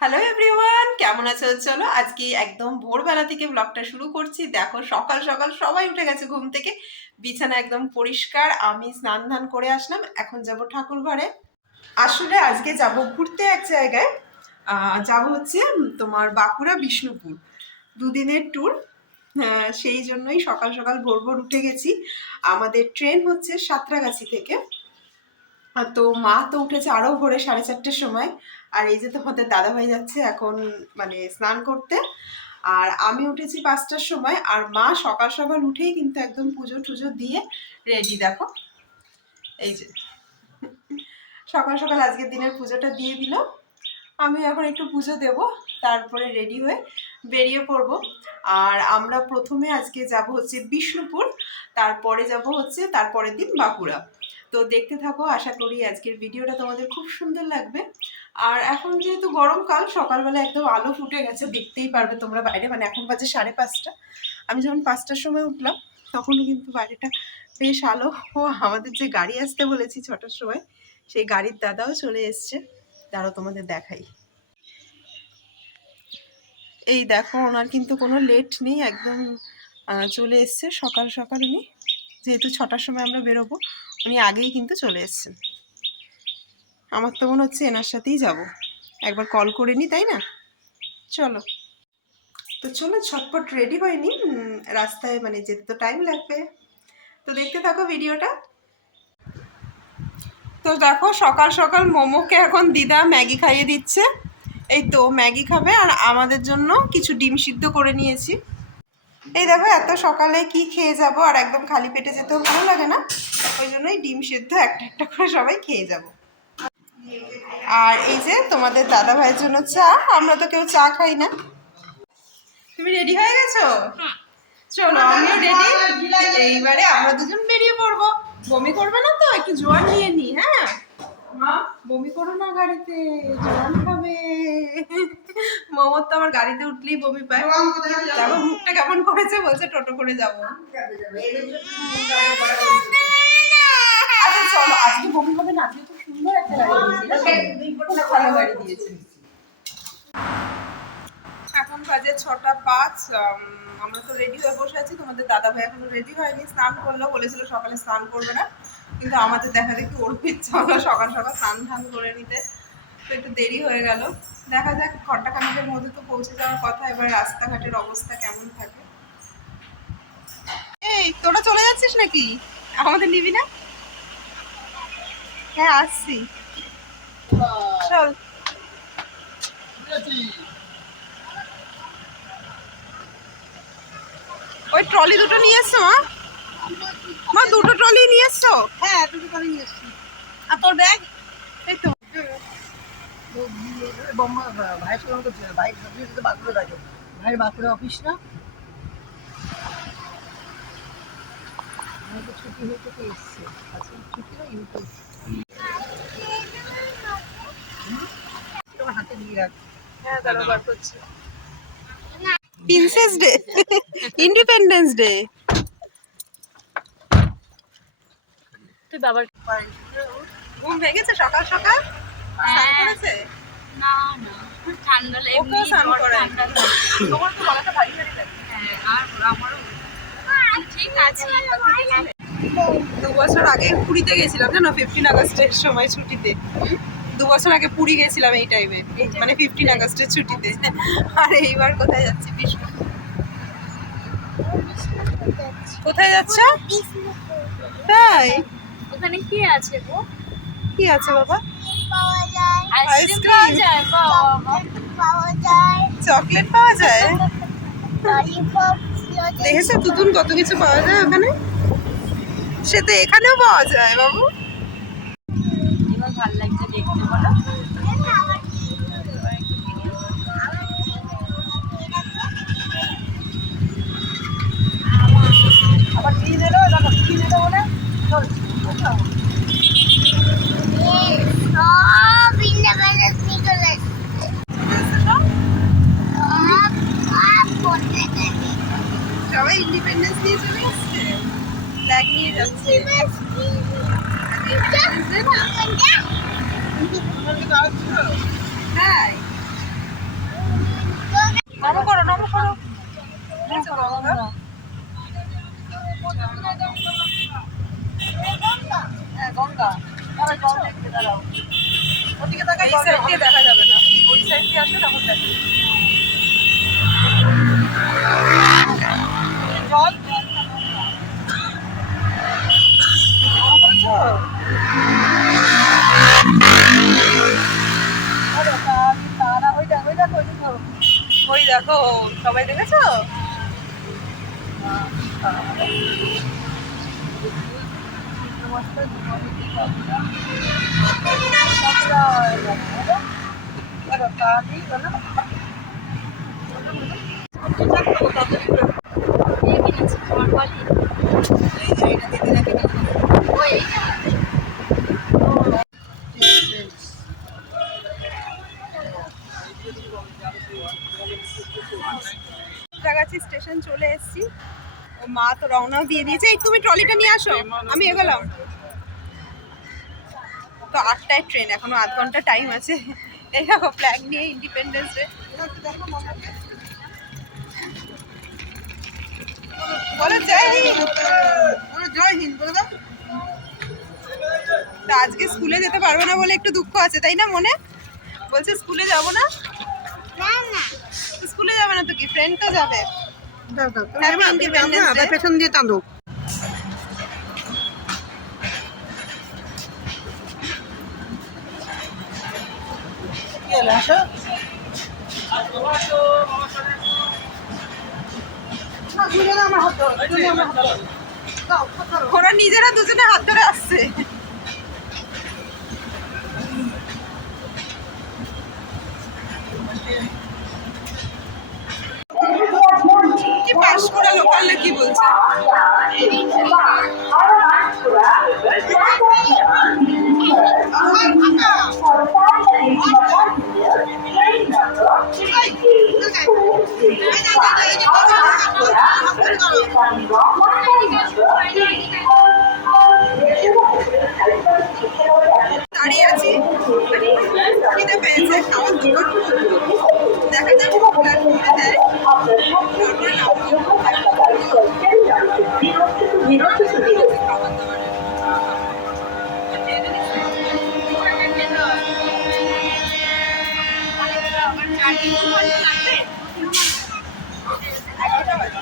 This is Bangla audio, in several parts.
হ্যালো এভরিওয়ান কেমন আছো? চলো আজকে একদম ভোরবেলা থেকে ব্লগটা শুরু করছি। দেখো, সকাল সকাল সবাই উঠে গেছে ঘুম থেকে। বিছানা একদম পরিষ্কার। আমি স্নান ধান করে আসলাম। এখন যাব ঠাকুর ঘরে। আসলে আজকে যাব ঘুরতে এক জায়গায়। যাব হচ্ছে তোমার বাঁকুড়া, বিষ্ণুপুর। দুদিনের ট্যুর সেই জন্যই সকাল সকাল ভোর ভোর উঠে গেছি। আমাদের ট্রেন হচ্ছে সাঁতরাগাছি থেকে। তো মা তো উঠেছে আরও ভোরে সাড়ে চারটের সময়। আর এই যে তোমাদের দাদাভাই যাচ্ছে এখন মানে স্নান করতে, আর আমি উঠেছি পাঁচটার সময়, আর মা সকাল সকাল উঠেই কিন্তু একদম পুজো টুজো দিয়ে রেডি দেখো। এই যে। সকাল সকাল আজকের দিনের পুজোটা দিয়ে দিল। আমি এখন একটু পুজো দেব, তারপরে রেডি হয়ে বেরিয়ে পড়ব। আর আমরা প্রথমে আজকে যাব হচ্ছে বিষ্ণুপুর, তারপরে যাব হচ্ছে তারপরের দিন বাঁকুড়া। তো দেখতে থাকো, আশা করি আজকের ভিডিওটা তোমাদের খুব সুন্দর লাগবে। আর এখন যেহেতু গরমকাল সকালবেলা একদম আলো ফুটে গেছে, দেখতেই পারবে তোমরা বাইরে। মানে এখন বাজে সাড়ে পাঁচটা। আমি যখন পাঁচটার সময় উঠলাম, তখনও কিন্তু বাইরেটা বেশ আলো। ও, আমাদের যে গাড়ি আসতে বলেছি ছটার সময়, সেই গাড়ির দাদাও চলে এসছে। তারও তোমাদের দেখাই। এই দেখো, ওনার কিন্তু কোনো লেট নেই, একদম চলে এসছে। সকাল সকাল উনি, যেহেতু ছটার সময় আমরা বেরোবো, উনি আগেই কিন্তু চলে এসছেন। আমার তো মনে হচ্ছে এনার সাথেই যাব। একবার কল করে নি, তাই না? চলো। তো চলো, ছটপট রেডি হয়নি রাস্তায় মানে যেতে তো টাইম লাগবে। তো দেখতে থাকো ভিডিওটা তো দেখো, সকাল সকাল মোমোকে এখন দিদা ম্যাগি খাইয়ে দিচ্ছে। এই তো, ম্যাগি খাবে আর আমাদের জন্য কিছু ডিম সিদ্ধ করে নিয়েছি। এই দেখো, এত সকালে কি খেয়ে যাব? আর একদম খালি পেটে যেতেও ভালো লাগে না। ওই জন্যই ডিম সিদ্ধ একটা একটা করে সবাই খেয়ে যাব। আর এই যে তোমাদের দাদা ভাইয়ের জন্য চা আমরা তো কেউ চা খাই না। তুমি রেডি হয়ে গেছো? চলো আমিও রেডি এইবারে আমরা দুজন বেরিয়ে পড়ব। বমি করবে না তো? একটু জোয়ান নিয়ে নি হ্যাঁ? বমি করো না গাড়িতে জোয়ান খাবে। মোমোর তো আমার গাড়িতে উঠলেই বমি পায়। দেখো মুখটা কেমন করেছে বলছে টোটো করে যাব। আচ্ছা চলো আজকে বমি হবে না আজকে এখন বাজে ছটা পাঁচ আমরা তো রেডি হয়ে বসে আছি। তোমাদের দাদা ভাই এখনও রেডি হয়নি। স্নান করল, বলেছিল সকালে স্নান করবে না। কিন্তু আমাদের দেখা দেখি ওর ইচ্ছা হলো সকাল সকাল স্নান ধান করে নিতে। তো একটু দেরি হয়ে গেল। দেখা যাক, ঘণ্টা খানেকের মধ্যে তো পৌঁছে যাওয়ার কথা। এবার রাস্তাঘাটের অবস্থা কেমন থাকে। এই, তোরা চলে যাচ্ছিস নাকি? আমাদের নিবি না? হ্যাঁ আসছি চল ওই ট্রলি দুটো নিয়ে এসছো মা মা দুটো ট্রলি নিয়ে এসছো হ্যাঁ দুটো করে নিয়ে এসছি আর তোর ব্যাগ এই তো ভাই ভাইয়ের বাঁকুড়ে অফিস না আমাকে ছুটি হয়ে থেকে এসছে। আজকে ছুটি না ইউতে হাতে দিয়ে রাখ। হ্যাঁ দাদা বার করছে। প্রিন্সেস ডে ইন্ডিপেন্ডেন্স ডে তুই বাবার ঘুম ভেঙেছে সকাল সকাল? স্নান হ্যাঁ। করেছে? না না ঠান্ডা লাগে স্নান। তোমার তো গলাটা ভারী ভারী লাগে। হ্যাঁ আর আমারও দু বছর আগে পুরীতে গেছিলাম জানো? ফিফটিন আগস্টের সময় ছুটিতে। দু বছর আগে পুরী গেছিলাম এই টাইমে মানে ফিফটিন আগস্টের ছুটিতে। আর এইবার কোথায় যাচ্ছি বিষ্ণু? কোথায় যাচ্ছ? তাই? ওখানে কি আছে গো? কি আছে বাবা? আইসক্রিম পাওয়া যায় বাবা। চকলেট পাওয়া যায়? দেখেছ তুতুন কত কিছু পাওয়া যায় ওখানে? সে তো এখানেও পাওয়া যায় বাবু। দেখা যাবে না ওই সাইড দিয়ে আসলে তখন দেখা। জল। ওই দেখো সবাই দেখেছ গেছে, বলো? বলো, তারি, বলো। এই কিনেছি তোমার বলি এই যে এটা দিদি নাকি ওই কাছাকাছি স্টেশন চলে এসেছি ও মা তো রওনাও দিয়ে দিয়েছে। এই তুমি ট্রলিটা নিয়ে আসো। আমি এগোলাম। তো আটটায় ট্রেন এখনও আধ ঘণ্টা টাইম আছে। এই দেখো ফ্ল্যাগ নিয়ে ইন্ডিপেন্ডেন্স ডে বলো জয় হিন্দ। বলো, জয় হিন্দ বলে দাও। তো আজকে স্কুলে যেতে পারব না বলে একটু দুঃখ আছে তাই না মনে? বলছে স্কুলে যাব না? স্কুলে যাবে না তো কি? ফ্রেন্ড তো যাবে। দাও দাও Happy পেছন দিয়ে টানো আসো। ওরা নিজেরা দুজনে হাত ধরে আসছে। দাঁড়িয়ে আছি। খিদে পেয়েছে আমার দোকান দেখা যাক। প্ল্যাটফর্মে দেয় তারপরে নামবো খাবার দাবার এগারোটা বাজে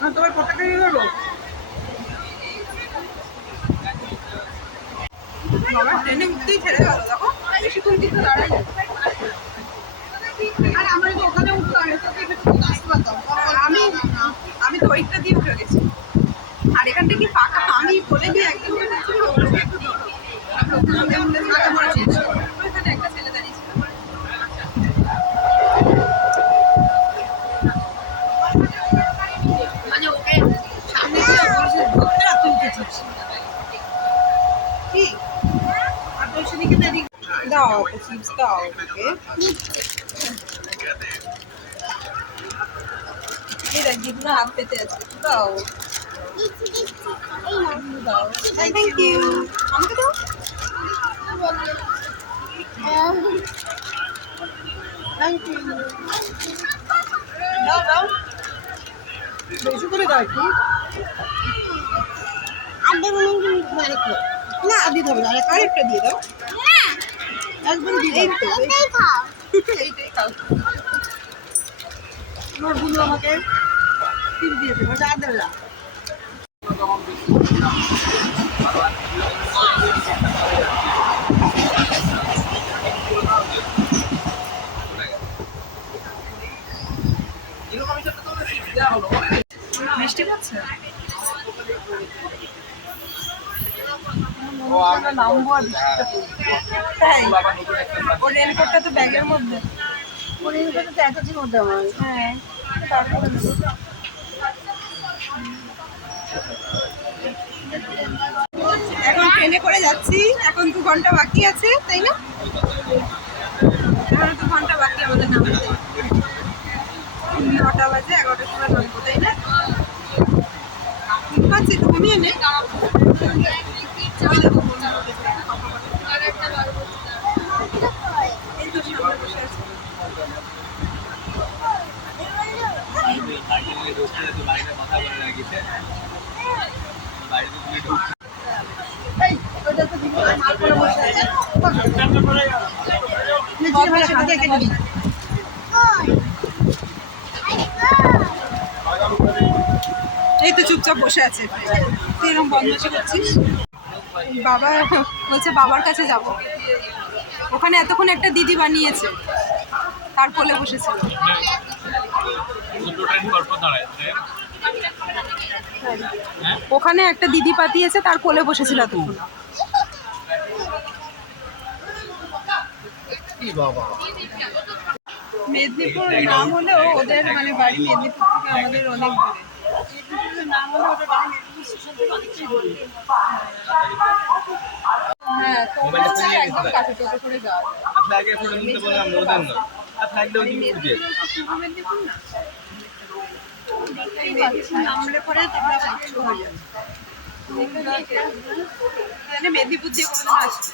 না, তোমার পতাকা নিয়ে ধরো। বাবা ট্রেনে উঠতেই ছেড়ে গেল দেখো বেশিক্ষণ কিন্তু দাঁড়াই আর আমার তো ওখানে উঠতে হয়, তোকে আসতে পারতাম। আমি আমি ওইটা দিয়ে উঠে গেছি। আর এখানটা কি ফাঁকা আমি বলে দিয়ে একদম লোকে দাও চিপস দাও ওকে দেখ জিতনা হাত পেতে আছে দাও দাও থ্যাংক ইউ আমাকে দাও থ্যাংক ইউ দাও দাও বেশি করে দাও একটু আধা মনে আরেকটু না আদি ধরো আরেকটা দিয়ে দাও তো এইটাই খাও। আমাকে টিপ দিয়েছে ওটা আর দেবে না মিষ্টি পাচ্ছে আমরা নামবো আর বৃষ্টিটা তাই? ও রেনকোটটা তো ব্যাগের মধ্যে। ওর এই তো এতদিন মধ্যে আমার। হ্যাঁ। এখন ট্রেনে করে যাচ্ছি। এখন দু ঘণ্টা বাকি আছে তাই না? এখন দু ঘণ্টা বাকি আমাদের নামতে। নটা বাজে এগারোটার সময় নামবো তাই না? ঘুমিয়ে নে ওই দেখো বন্ধু উঠেছে, কথা বলে। এই তো সামনে বসে আছে এই, ওটা তো দিদি মাল করে বসে আছে। নে, দিয়ে ভাই হাতে কেটে দিই। এই তো চুপচাপ বসে আছে। তুই এরকম বদমাশি করছিস? বাবা বলছে, বাবার কাছে যাব। ওখানে এতক্ষণ একটা দিদি বানিয়েছে। তার কোলে বসেছিল দুটো ট্রেন পরপর দাঁড়ায় ওখানে একটা দিদি পাতিয়েছে তার কোলে বসেছিল তখন মেদিনীপুর নাম হলেও ওদের মানে বাড়ি মেদিনীপুর থেকে আমাদের অনেক দূরে। হ্যাঁ একদম কাছে করে যাওয়া দেখতেই পাচ্ছি, নামলে পরে তোমরা পাচ্ছো হয়ে যাবে এখানে মেদিনীপুর দিয়ে কোনো আসবে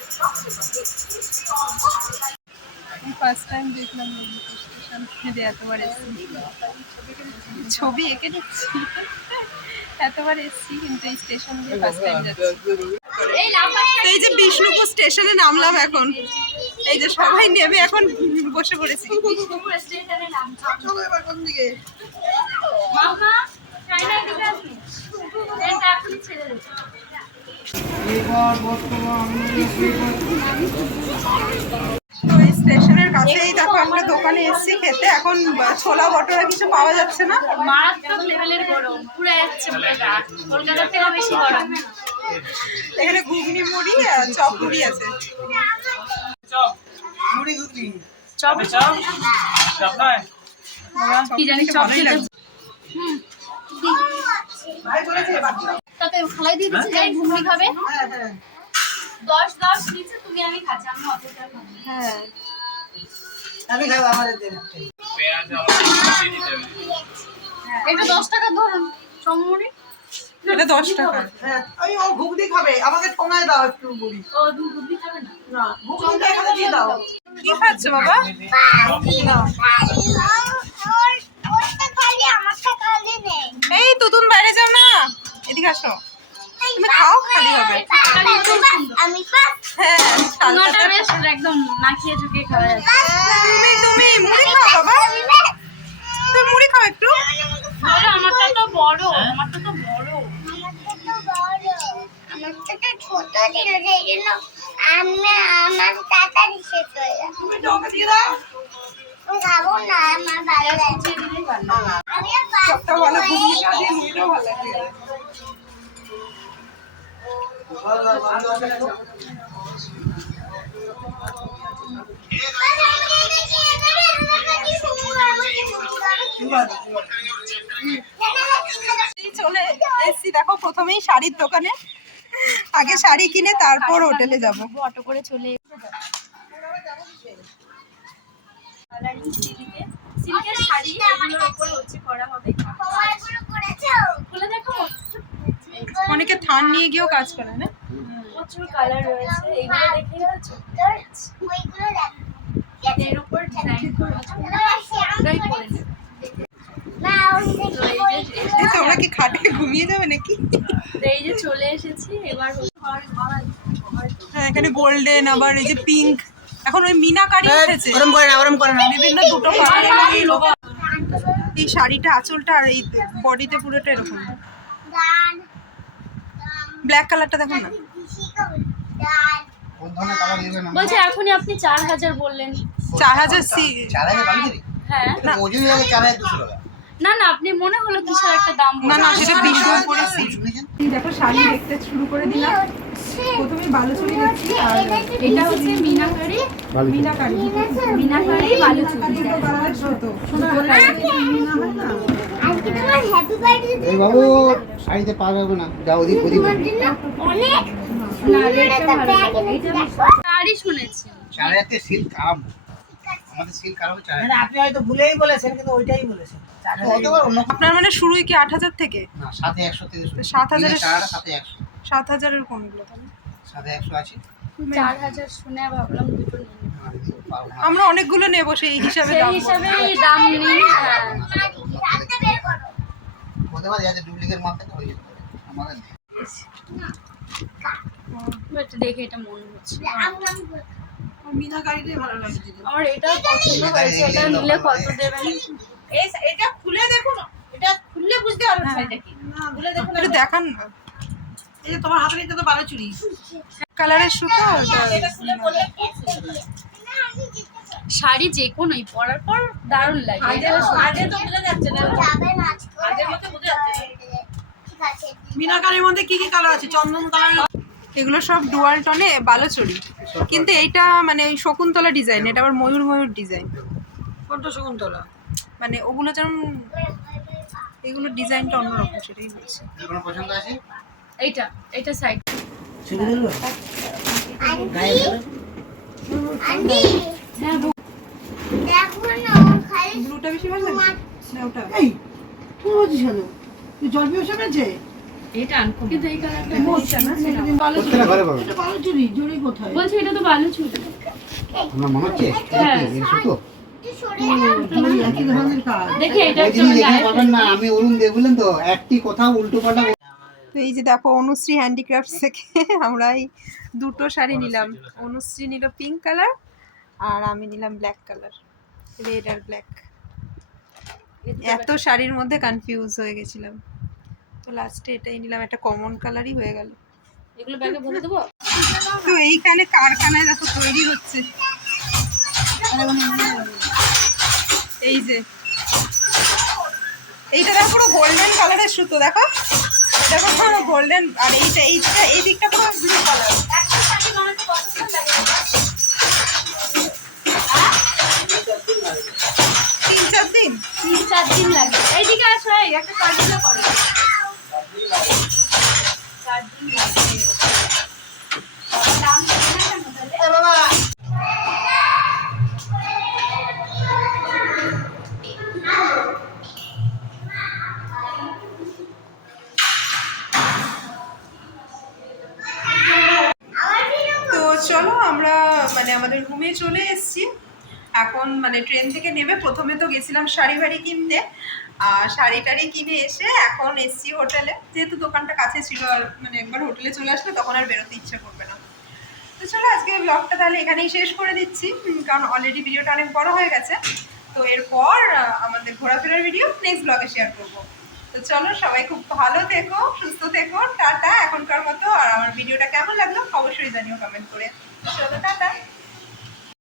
ফার্স্ট টাইম দেখলাম মেদিনীপুর স্টেশন থেকে এতবার এসেছি ছবি এঁকে নিচ্ছি এতবার এসেছি কিন্তু এই স্টেশন দিয়ে ফার্স্ট টাইম যাচ্ছি এই যে বিষ্ণুপুর স্টেশনে নামলাম এখন। এই যে সবাই নেমে এখন বসে পড়েছি। চলো এবার কোন দিকে? তো এই স্টেশনের কাছেই দেখো আমরা দোকানে এসেছি খেতে। এখন ছোলা বটরা কিছু পাওয়া যাচ্ছে না। মারাত্মক লেভেলের গরম পুরো যাচ্ছে কলকাতার থেকেও বেশি গরম। এখানে ঘুগনি মুড়ি আর চপ মুড়ি আছে। মুড়ি ঘুগনি। চপ? চাপ। নয়। কি জানি চপ তাতে খালাই দিয়ে দিচ্ছে যাই ঘুগনি খাবে। হ্যাঁ, হ্যাঁ। দশ দশ দিচ্ছে তুমি আমি খাচ্ছি আমি অতটা হ্যাঁ। আমি খাব আমাদের পেঁয়াজ হবে। এটা দশ টাকা ধরুন সমমনি এটা দশ টাকা। হ্যাঁ, ওই ও ঘুগনি খাবে আমাকে ঠোঙায় দাও একটু মুড়ি ও ঘুগনি খাবে না? না ঘুগনিটা এখানে দিয়ে দাও। কি খাচ্ছ বাবা? এই তুতুন বাইরে যাও না। এদিকে আসো। তুমি খাও খালি হবে। আমি হ্যাঁ একদম নাকিয়ে ঝুঁকিয়ে খাওয়া তুমি তুমি মুড়ি খাও বাবা। তুমি মুড়ি খাও একটু। আমারটা তো বড় আমারটা তো বড়। আমার থেকে ছোট ছিল সেই জন্য আমি আমার তাড়াতাড়ি শেষ হয়ে গেল তুমি তো দাও। খাব না আমার ভালো লাগে চলে এসছি, দেখো, প্রথমেই শাড়ির দোকানে। আগে শাড়ি কিনে তারপর হোটেলে যাব। অটো করে চলে অনেকে থান নিয়ে গিয়েও কাজ করে না? প্রচুর কালার রয়েছে এগুলো দেখে। হচ্ছে এর উপর ডিজাইন করা আছে। ওটাই করে নেবে। তো এই যে এই তোমরা কি খাটে ঘুমিয়ে যাবে নাকি? এই যে চলে এসেছি এবার হ্যাঁ এখানে গোল্ডেন আবার এই যে পিঙ্ক এখন ওই মিনাকারি উঠেছে ওরম করে না ওরম করে না। বিভিন্ন দুটো কালারের এই শাড়িটা আঁচলটা আর এই বডিতে পুরোটা এরকম। ব্ল্যাক কালারটা দেখো না। বলছে এখনই আপনি চার হাজার বললেন। চার হাজার সি হ্যাঁ। ওজন লাগে চার হাজার দুশো টাকা। না না আপনি মনে হলো কিসের একটা দাম না না সেটা সি শুনেছেন দেখো শাড়ি দেখতে শুরু করে দিলাম। প্রথমে বালুচুরি দেখছি আর এটা হচ্ছে মিনাকারি মিনাকারি। মিনাকারি বালুচুরি। আজকে তোমার এই বাবু শাড়িতে পা যাবে না। যাও ওদিক অনেক শাড়ি শুনেছি। হাজার সিল্ক আমাদের সিল্ক আরাম চার মানে আপনি হয়তো ভুলেই বলেছেন কিন্তু ওইটাই বলেছেন। পারে অন্য আপনার মানে শুরুই কি আট হাজার থেকে? না সাথে একশো থেকে সাত হাজারের- সাথে একশো। সাত হাজারের কোনগুলো তাহলে? সাথে একশো আছে চার হাজার শুনে ভাবলাম দুটো না। আমরা অনেকগুলো নেব সেই হিসাবে সেই দাম হিসাবে দাম নিই হ্যাঁ। করো হতে পারে যাতে ডুপ্লিকেট মাল থাকে হয়ে যেতে আমাদের দেখে এটা মনে হচ্ছে। মিনাকারিটাই ভালো লাগছে আমার এটা পছন্দ হয়েছে এটা নিলে কত দেবেন? এটা খুলে দেখুন এটা খুললে বুঝতে পারবেন শাড়িটা কি। খুলে দেখুন না। এই যে তোমার হাতে এটা তো ভালো চুরি কালারের সুতো? এটা খুলে বললে শাড়ি যে কোনোই পরার পর দারুণ লাগে। এটা যাবে না। ঠিক আছে মিনাকারির মধ্যে কি কি কালার আছে? চন্দন কালার এগুলো সব ডুয়াল টনে বালোচরি। কিন্তু এইটা মানে ওই শকুন্তলা ডিজাইন এটা আবার ময়ূর ময়ূর ডিজাইন। কোনটা শকুন্তলা? মানে ওগুলো যেমন এগুলো ডিজাইনটা অন্যরকম সেটাই বলছি পছন্দ আছে? এইটা এটা সাইড হ্যাঁ ব্লুটা বেশি ভালো লাগে না ওটা। এই তুমি বলছিস কেন? তুই জল এটা আনকো কিন্তু এই কালারটা ভালো চুরি প্রত্যেকটা ঘরে পাবে এটা ভালো চুরি কোথায়? বলছি এটা তো ভালো আমার মনে হচ্ছে হ্যাঁ। সুতো এই যে দেখো অনুশ্রী হ্যান্ডিক্রাফট থেকে আমরা এই দুটো শাড়ি নিলাম। অনুশ্রী নিল পিঙ্ক কালার আর আমি নিলাম ব্ল্যাক কালার রেড আর ব্ল্যাক এত শাড়ির মধ্যে কনফিউজ হয়ে গেছিলাম। তো লাস্টে এটাই নিলাম একটা কমন কালারই হয়ে গেল। এগুলো ব্যাগে ভরে দেবো? তো এইখানে কারখানায় দেখো তৈরি হচ্ছে। এই যে। এইটা দেখো পুরো গোল্ডেন কালারের সুতো দেখো? এটা পুরো গোল্ডেন আর এইটা এইটা এই দিকটা পুরো ব্লু কালার তিন চার দিন। তিন চার দিন লাগে এইদিকে আসো একটা শাড়িগুলো করো। চলো আমরা মানে আমাদের রুমে চলে এসেছি। এখন মানে ট্রেন থেকে নেমে প্রথমে তো গেছিলাম শাড়ি বাড়ি কিনতে। শাড়ি টাড়ি কিনে এসে এখন এসছি হোটেলে। যেহেতু দোকানটা কাছে ছিল আর মানে একবার হোটেলে চলে আসলে তখন আর বেরোতে ইচ্ছে করবে না। তো চলো আজকে ব্লগটা তাহলে এখানেই শেষ করে দিচ্ছি কারণ অলরেডি ভিডিওটা অনেক বড় হয়ে গেছে। তো এরপর আমাদের ঘোরাফেরার ভিডিও নেক্সট ব্লগে শেয়ার করব। তো চলো সবাই খুব ভালো থেকো, সুস্থ থেকো, টাটা এখনকার মতো। আর আমার ভিডিওটা কেমন লাগল অবশ্যই জানিও কমেন্ট করে। চলো, টাটা।